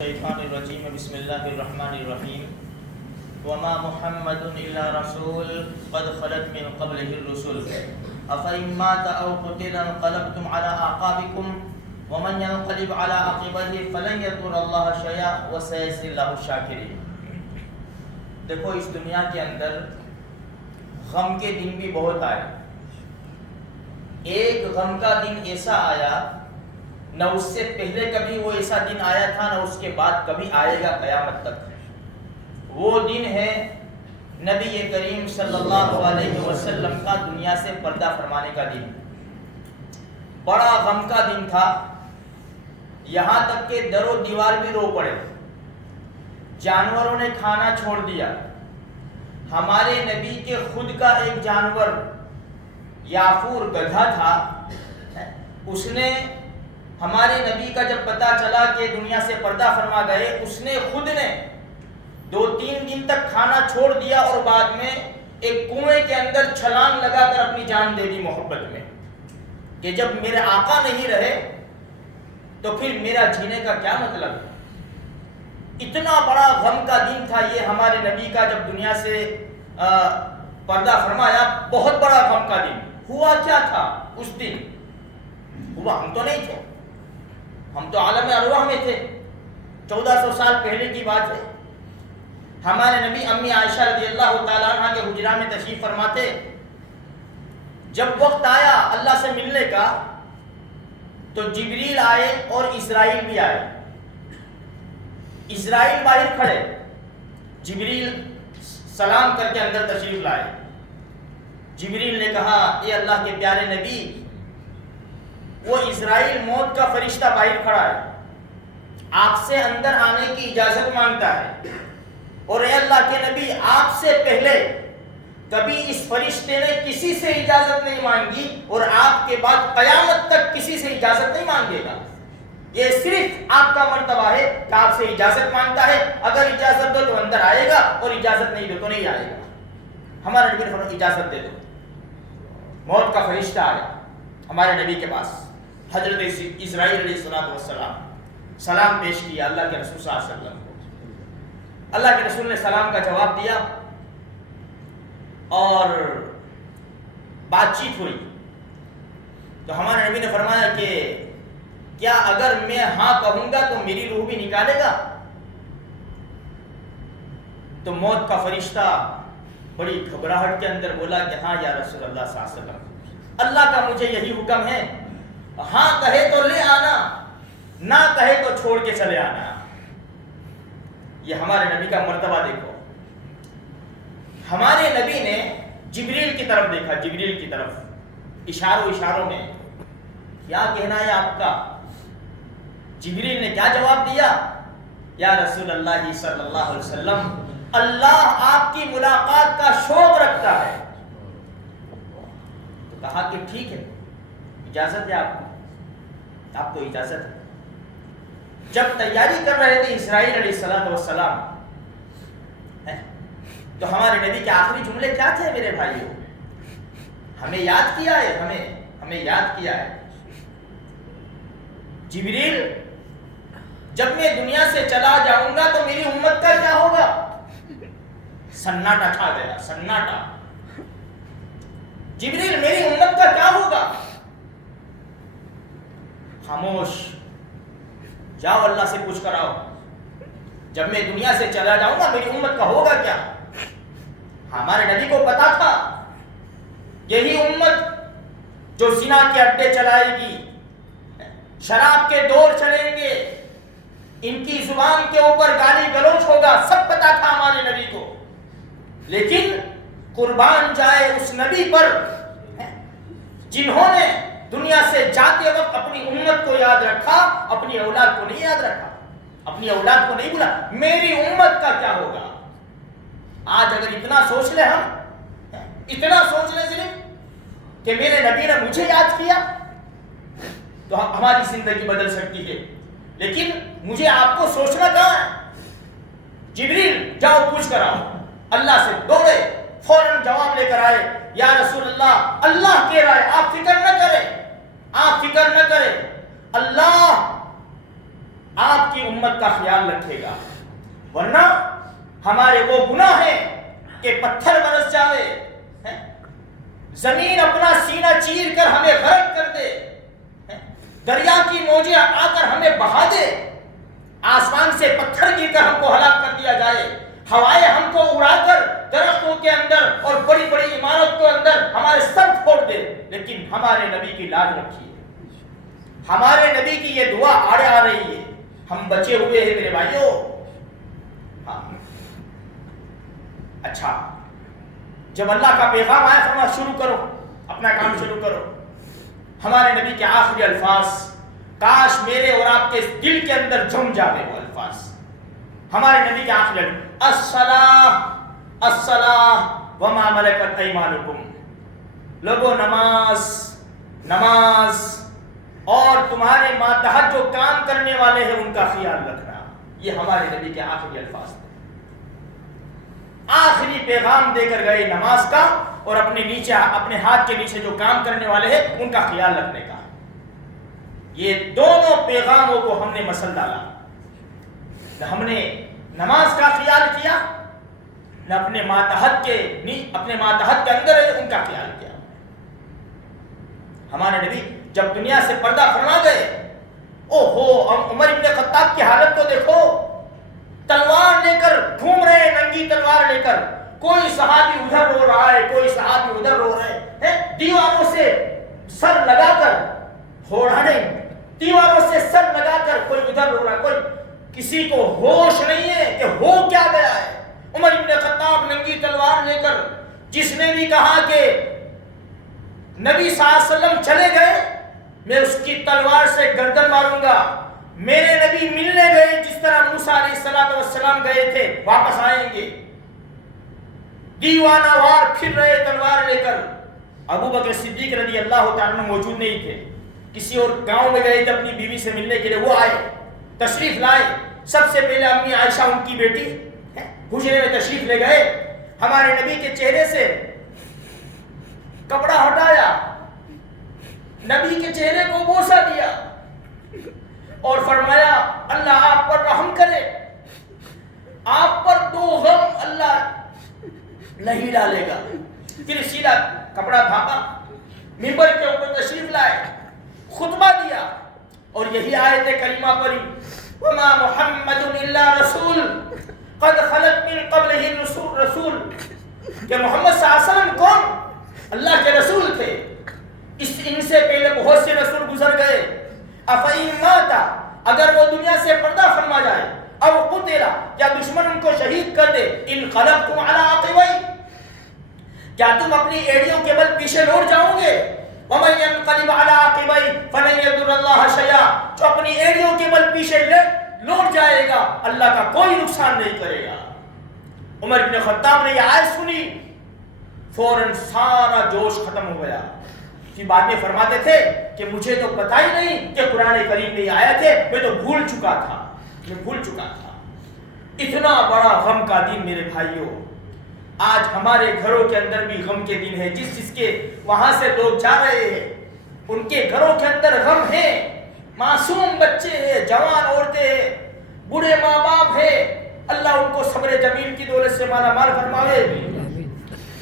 الشیطان الرجیم بسم اللہ الرحمن الرحیم وما محمد الا رسول قد خلت من قبله الرسل افإن مات او قتل انقلبتم على اعقابكم ومن ينقلب على عقبيه فلن يضر الله شيئا وسيجزي الله الشاکرین۔ دیکھو اس دنیا کے اندر غم کے دن بھی بہت آئے، ایک غم کا دن ایسا آیا نہ اس سے پہلے کبھی وہ ایسا دن آیا تھا نہ اس کے بعد کبھی آئے گا قیامت تک۔ وہ دن ہے نبی کریم صلی اللہ علیہ وسلم کا دنیا سے پردہ فرمانے کا دن۔ بڑا غم کا دن تھا، یہاں تک کہ در و دیوار بھی رو پڑے، جانوروں نے کھانا چھوڑ دیا۔ ہمارے نبی کے خود کا ایک جانور یافور گدھا تھا، اس نے ہمارے نبی کا جب پتہ چلا کہ دنیا سے پردہ فرما گئے، اس نے خود نے 2-3 دن تک کھانا چھوڑ دیا اور بعد میں ایک کنویں کے اندر چھلانگ لگا کر اپنی جان دے دی محبت میں، کہ جب میرے آقا نہیں رہے تو پھر میرا جینے کا کیا مطلب ہے۔ اتنا بڑا غم کا دن تھا یہ ہمارے نبی کا جب دنیا سے پردہ فرمایا، بہت بڑا غم کا دن۔ ہوا کیا تھا اس دن؟ ہوا، ہم تو نہیں تھے، ہم تو عالم ارواح میں تھے، 1400 سال پہلے کی بات ہے۔ ہمارے نبی امی عائشہ رضی اللہ تعالیٰ عنہ کے حجرہ میں تشریف فرما تھے۔ جب وقت آیا اللہ سے ملنے کا تو جبریل آئے اور اسرائیل بھی آئے۔ اسرائیل باہر کھڑے، جبریل سلام کر کے اندر تشریف لائے۔ جبریل نے کہا، اے اللہ کے پیارے نبی، وہ اسرائیل موت کا فرشتہ باہر کھڑا ہے، آپ سے اندر آنے کی اجازت مانگتا ہے، اور اے اللہ کے نبی، آپ سے پہلے کبھی اس فرشتے نے کسی سے اجازت نہیں مانگی اور آپ کے بعد قیامت تک کسی سے اجازت نہیں مانگے گا۔ یہ صرف آپ کا مرتبہ ہے کہ آپ سے اجازت مانگتا ہے، اگر اجازت دو تو اندر آئے گا اور اجازت نہیں دو تو نہیں آئے گا۔ ہمارے نبی نے فرمایا اجازت دے دو۔ موت کا فرشتہ آیا ہمارے نبی کے پاس، حضرت اسرائیل علیہ السلام سلام پیش کیا اللہ کے رسول صلی اللہ علیہ وسلم کو۔ اللہ کے رسول نے سلام کا جواب دیا اور بات چیت ہوئی تو ہمارے نبی نے فرمایا کہ کیا اگر میں ہاں کہوں گا تو میری روح بھی نکالے گا؟ تو موت کا فرشتہ بڑی گھبراہٹ کے اندر بولا کہ ہاں یا رسول اللہ صلی اللہ علیہ وسلم، اللہ کا مجھے یہی حکم ہے، ہاں کہے تو لے آنا، نہ کہے تو چھوڑ کے چلے آنا۔ یہ ہمارے نبی کا مرتبہ دیکھو۔ ہمارے نبی نے جبریل کی طرف دیکھا، جبریل کی طرف اشاروں میں، کیا کہنا ہے آپ کا؟ جبریل نے کیا جواب دیا؟ یا رسول اللہ صلی اللہ علیہ وسلم، اللہ آپ کی ملاقات کا شوق رکھتا ہے۔ تو کہا کہ ٹھیک ہے، اجازت ہے آپ کو اجازت ہے۔ جب تیاری کر رہے تھے اسرائیل علیہ السلام تو ہمارے نبی کے آخری جملے کیا تھے میرے بھائیوں؟ ہمیں یاد کیا ہے، ہمیں یاد کیا ہے۔ جبریل، جب میں دنیا سے چلا جاؤں گا تو میری امت کا کیا ہوگا؟ سناٹا چھا گیا، سناٹا۔ جبریل، میری امت کا کیا ہوگا؟ خاموش، جاؤ اللہ سے پوچھ کر آؤ، جب میں دنیا سے چلا جاؤں گا میری امت کا ہوگا کیا؟ ہمارے نبی کو پتا تھا یہی امت جو زنا کے اڈے چلائے گی، شراب کے دور چلیں گے، ان کی زبان کے اوپر گالی گلوچ ہوگا، سب پتا تھا ہمارے نبی کو۔ لیکن قربان جائے اس نبی پر جنہوں نے دنیا سے جاتے وقت اپنی امت کو یاد رکھا، اپنی اولاد کو نہیں یاد رکھا، اپنی اولاد کو نہیں بولا میری امت کا کیا ہوگا۔ آج اگر اتنا سوچ لیں، ہم اتنا سوچ لیں صرف کہ میرے نبی نے مجھے یاد کیا تو ہماری زندگی بدل سکتی ہے، لیکن مجھے آپ کو سوچنا کہاں ہے؟ جبریل، جاؤ پوچھ کر آؤ۔ اللہ سے دوڑے، فوراً جواب لے کر آئے، یا رسول اللہ، اللہ کہہ رہا ہے آپ فکر نہ کریں، آپ فکر نہ کریں، اللہ آپ کی امت کا خیال رکھے گا، ورنہ ہمارے وہ گناہ ہیں کہ پتھر برس جاوے، زمین اپنا سینہ چیر کر ہمیں غرق کر دے، دریا کی موجیں آ کر ہمیں بہا دے، آسمان سے پتھر گر کر ہم کو ہلاک کر دیا جائے، ہوائیں ہم کو اڑا کر درختوں کے اندر اور بڑی بڑی عمارت کے اندر ہمارے سر پھوڑ دے، لیکن ہمارے نبی کی لاج رکھیے، ہمارے نبی کی یہ دعا آڑے آ رہی ہے، ہم بچے ہوئے ہیں میرے بھائیوں۔ ہاں اچھا، جب اللہ کا پیغام آیا فرما شروع کرو، اپنا کام شروع کرو۔ ہمارے نبی کے آخری الفاظ، کاش میرے اور آپ کے دل کے اندر جم جاوے وہ الفاظ۔ ہمارے نبی کے آخری الصلاۃ الصلاۃ وما ملکت ایمانکم، لوگوں نماز نماز اور تمہارے ماتحت جو کام کرنے والے ہیں ان کا خیال رکھنا، یہ ہمارے نبی کے آخری الفاظ تھے۔ آخری پیغام دے کر گئے نماز کا اور اپنے ہاتھ کے نیچے جو کام کرنے والے ہیں ان کا خیال رکھنے کا۔ یہ دونوں پیغاموں کو ہم نے مسل ڈالا، نہ ہم نے نماز کا خیال کیا، نہ اپنے ماتحت کے اندر ہے ان کا خیال کیا۔ ہمارے نبی جب دنیا سے پردہ فرما گئے، عمر ابن خطاب کی حالت تو دیکھو، تلوار لے کر گھوم رہے ہیں، ننگی تلوار لے کر، کوئی صحابی ادھر رو رہا ہے، کوئی صحابی ادھر رو رہے ہیں، دیواروں سے سر لگا کر دیواروں سے سر لگا کر کوئی ادھر رو رہا ہے، کوئی کسی کو ہوش نہیں ہے کہ ہو کیا گیا ہے۔ عمر ابن خطاب ننگی تلوار لے کر، جس نے بھی کہا کہ نبی صلی اللہ علیہ وسلم چلے گئے میں اس کی تلوار سے گردن ماروں گا، میرے نبی ملنے گئے جس طرح موسیٰ علیہ السلام گئے تھے واپس آئیں گے، دیوانہ وار پھر رہے تلوار لے کر۔ ابو بکر صدیق رضی اللہ تعالیٰ موجود نہیں تھے، کسی اور گاؤں میں گئے تھے اپنی بیوی سے ملنے کے لیے، وہ آئے تشریف لائے، سب سے پہلے امی عائشہ ان کی بیٹی حجرے میں تشریف لے گئے، ہمارے نبی کے چہرے سے کپڑا ہٹایا، نبی کے چہرے کو بوسہ دیا اور فرمایا اللہ آپ پر رحم کرے، آپ پر دو غم اللہ نہیں ڈالے گا۔ پھر سیدھا کپڑا ڈھانپا، منبر کے اوپر تشریف لائے، خطبہ دیا اور یہی آیت کریمہ پڑھی، وما محمد الا رسول قد خلت من قبلہ رسول، کہ محمد صلی اللہ علیہ وسلم کون؟ اللہ کے رسول تھے، ان سے پہلے بہت سے رسول گزر گئے۔ افئن مات، اگر وہ دنیا سے پردہ فرما جائے، او قتل، یا دشمن ان کو شہید کر دے، انقلبتم علی عقبیہ، کیا تم اپنی ایڑیوں کے بل پیچھے لوٹ جاؤ گے؟ ومن ينقلب على عقبیہ فلن يضر اللہ شیئا، جو اپنی ایڑیوں کے بل پیچھے لوٹ جائے گا اللہ کا کوئی نقصان نہیں کرے گا۔ عمر بن خطاب نے یہ آیت سنی، فوراً سارا جوش ختم ہو گیا، کہ بعد میں فرماتے تھے کہ مجھے تو پتہ ہی نہیں کہ قرآن کریم میں آیا تھے، میں تو بھول چکا تھا۔ اتنا بڑا غم کا دن میرے بھائیوں، آج ہمارے گھروں کے اندر بھی غم کے دن ہے، جس کے وہاں سے لوگ جا رہے ہیں ان کے گھروں کے اندر غم ہے، معصوم بچے ہیں، جوان عورتیں ہیں، بوڑھے ماں باپ ہیں، اللہ ان کو صبر جمیل کی دولت سے مالا مال فرماوے۔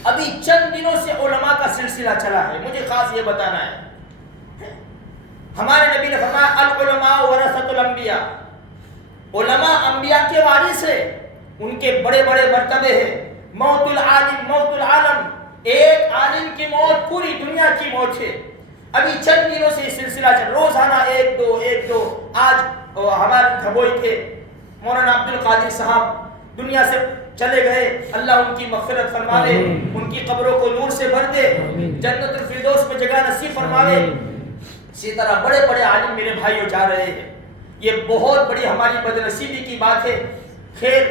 ابھی چند دنوں سے علماء کا سلسلہ چلا ہے، مجھے خاص یہ بتانا ہے، ہمارے نبی نے فرمایا العلماء ورثۃ الانبیاء، علماء انبیاء کے وارث ہیں، ان کے بڑے بڑے مرتبے ہیں۔ موت العالم موت العالم، ایک عالم کی موت پوری دنیا کی موت ہے۔ ابھی چند دنوں سے یہ سلسلہ چل، روزانہ ایک دو، آج ہمارے دھبوئی کے مولانا عبد القادر صاحب دنیا سے چلے گئے، اللہ ان کی مغفرت فرماوے، ان کی قبروں کو نور سے بھر دے، جنت الفردوس میں جگہ نصیب فرماوے۔ اسی طرح بڑے بڑے عالم میرے بھائیوں جا رہے ہیں، یہ بہت بڑی ہماری بدنصیبی کی بات ہے۔ خیر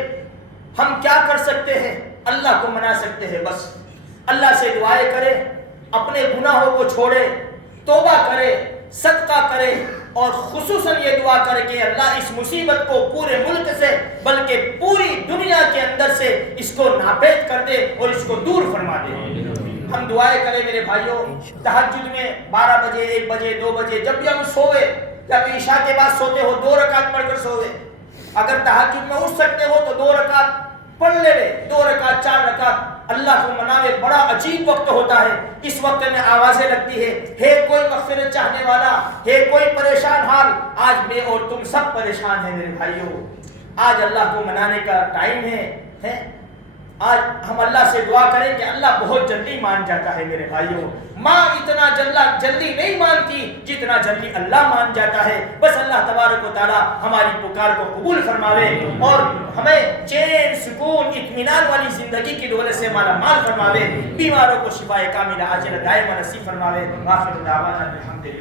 ہم کیا کر سکتے ہیں؟ اللہ کو منا سکتے ہیں، بس اللہ سے دعائیں کرے، اپنے گناہوں کو چھوڑے، توبہ کرے، صدقہ کرے، اور خصوصاً یہ دعا کرے کہ اللہ اس مصیبت کو پورے ملک سے بلکہ پوری دنیا کے اندر سے اس کو ناپید کر دے اور اس کو دور فرما دے۔ ہم دعائیں کریں میرے بھائیوں، تہجد میں 12 بجے 1 بجے 2 بجے جب بھی ہم سوئے جب عشاء کے بعد سوتے ہو 2 رکعت پڑھ کر سوئے، اگر تہجد میں اٹھ سکتے ہو تو 2 رکعت پڑھ لے، 2 رکعت 4 رکعت اللہ کو مناوے۔ بڑا عجیب وقت ہوتا ہے، اس وقت میں آوازیں لگتی ہے کوئی مغفرت چاہنے والا ہے، کوئی پریشان حال۔ آج میں اور تم سب پریشان ہیں میرے بھائیوں، آج اللہ کو منانے کا ٹائم ہے۔ آج ہم اللہ سے دعا کریں کہ اللہ بہت جلدی مان جاتا ہے میرے بھائیوں۔ ماں اتنا جلدی نہیں مانتی جتنا جلدی اللہ مان جاتا ہے۔ بس اللہ تبارک و تعالی ہماری پکار کو قبول فرماوے اور ہمیں چین، سکون، اطمینان والی زندگی کی دولت سے مالا مال فرماوے، بیماروں کو شفائے کاملہ عاجلہ دائمہ نصیب فرماوے۔ آخر دعوانا الحمدللہ۔